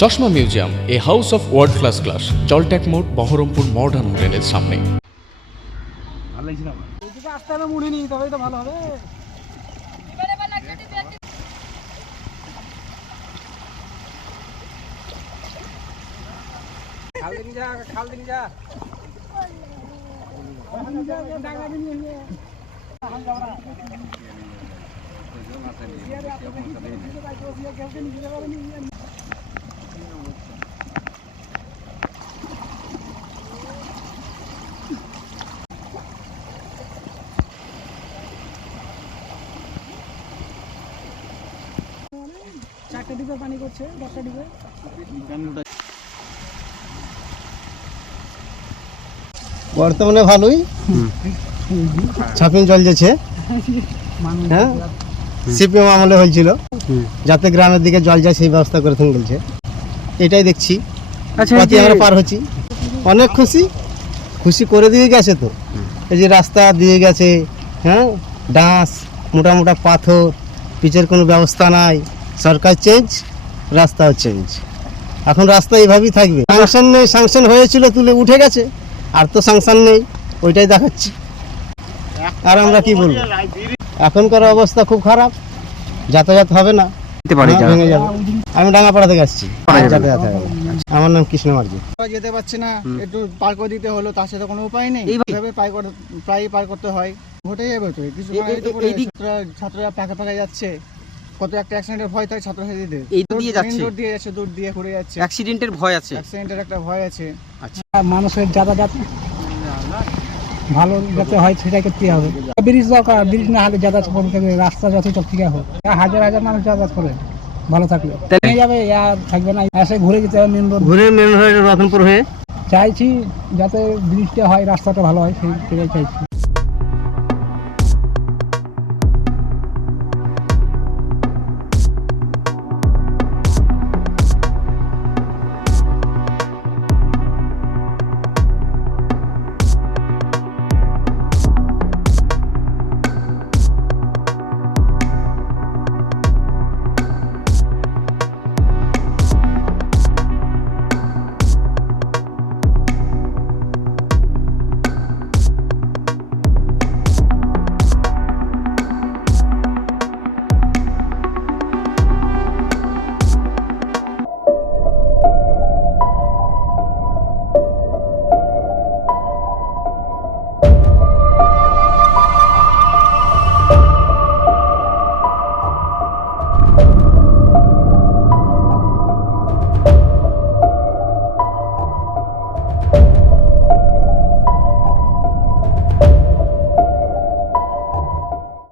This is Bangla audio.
চশমা museum, a house of world class class, জলট্যাক মোড়, বহরমপুর মডার্ন হোটেলের সামনে। আসতে হবে মুড়ি নিই, তবেই তো ভালো হবে। খাল দিন যা, খাল দিন যা। চারটে ডিপে পানি করছে, 10টা ডিপে। বর্তমানে ভালোই ছাপিং জল যেছে। হ্যাঁ, সিপিএম আমলে হয়েছিল যাতে গ্রামের দিকে জল যায় সেই ব্যবস্থা করে তুমি বলছে, এটাই দেখছি। পথে আমরা পার হচ্ছি, অনেক খুশি খুশি করে দিয়ে গেছে। তো এই যে রাস্তা দিয়ে গেছে, হ্যাঁ, ডাঁশ, মোটা মোটা পাথর, পিচের কোনো ব্যবস্থা নাই। সরকার চেঞ্জ, রাস্তাও চেঞ্জ। এখন রাস্তা এইভাবেই থাকবে। সাংশন নেই, সাংশন হয়েছিল তুলে উঠে গেছে, আর তো সাংশন নেই, ওইটাই দেখাচ্ছি। আর আমরা কি বলবো, এখনকার অবস্থা খুব খারাপ, যাতায়াত হবে না, ভেঙে যাবে। আমি ডাঙ্গাপাড়া থেকে আসছি, যাতায়াত হবে না। আমার নাম কৃষ্ণ মার্জি। যেতে পারছি না, একটু পার করে দিতে হলো, তার সাথে কোনো উপায় নেই। এইভাবে প্রায় পার করতে হয়, ঘটে যাবে তো কিছু। ছাত্ররা পাকা পাকা যাচ্ছে, কত একটা অ্যাক্সিডেন্টের ভয় থাকে ছাত্রছাত্রীদের। এই দিয়ে যাচ্ছে, রোড দিয়ে যাচ্ছে, দূর দিয়ে ঘুরে যাচ্ছে, অ্যাক্সিডেন্টের ভয় আছে, অ্যাক্সিডেন্টের একটা ভয় আছে। আচ্ছা, মানুষের যাতায়াত ভালো যাতে হয় সেটাই করতে হবে। ব্রিজ দরকার, ব্রিজ না হলে যাতায়াত করতে হবে, রাস্তা যথেষ্ট ঠিক হোক। হাজার হাজার মানুষ যাতায়াত করে, ভালো থাকলে নিয়ে যাবে, আর থাকবে না। এসে ঘুরে যেতে হবে মেন রোড, ঘুরে মেন রোড রতনপুর হয়ে। চাইছি যাতে ব্রিজটা হয়, রাস্তাটা ভালো হয়, সেটাই চাইছি।